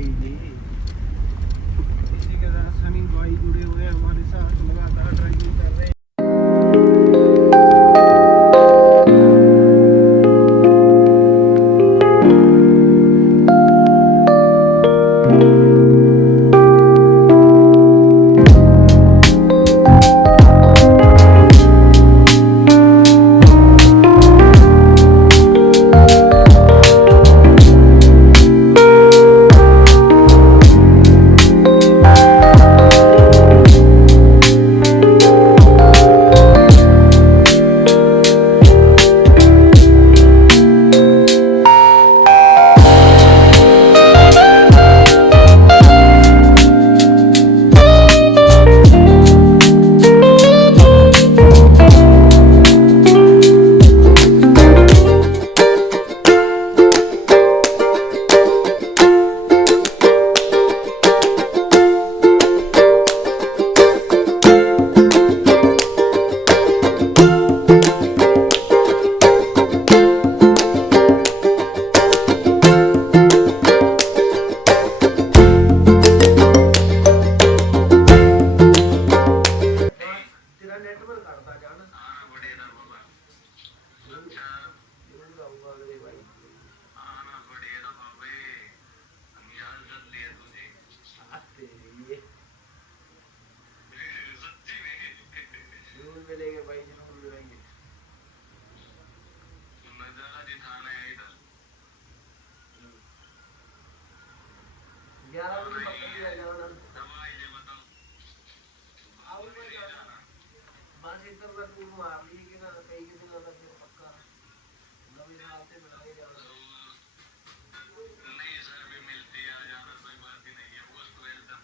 भाई जी, इसी के साथ सनी भाई जुड़े हुए हैं हमारे साथ, लगातार ड्राइविंग कर रहे हैं। मिलेंगे भाई, जरूर मिलेंगे। बस इधर का टूर मार लिए कि ना कई के दिन अलग पक्का नवे साल से बना के जाना। नहीं सर भी मिलती है जाना, कोई बात ही नहीं है, मोस्ट वेलकम।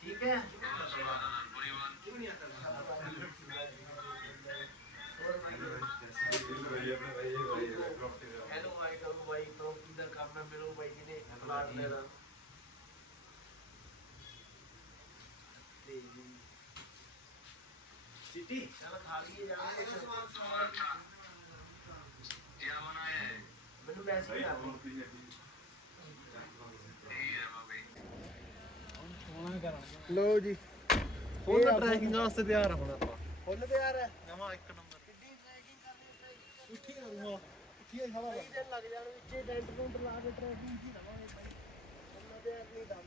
ठीक है, हेलो भाई, करो भाई, तो किधर काम में मिलो भाई जी ने प्लाट लेना सिटी चलो खा लिए जाने क्या बनाया है मैंने वैसे ही लो जी, फुल ट्रैकिंग वास्ते तैयार है। हुण ਆਪਾਂ फुल तैयार है, नवा एक नंबर किड्डी ट्रैकिंग करनी चाहिए। उठी करूंगा, उठी खड़ा कर, दिन लग जाण विच डेंट डूंट ला के ट्रैकिंग ही रवांगे भाई। फुल तैयार नहीं दम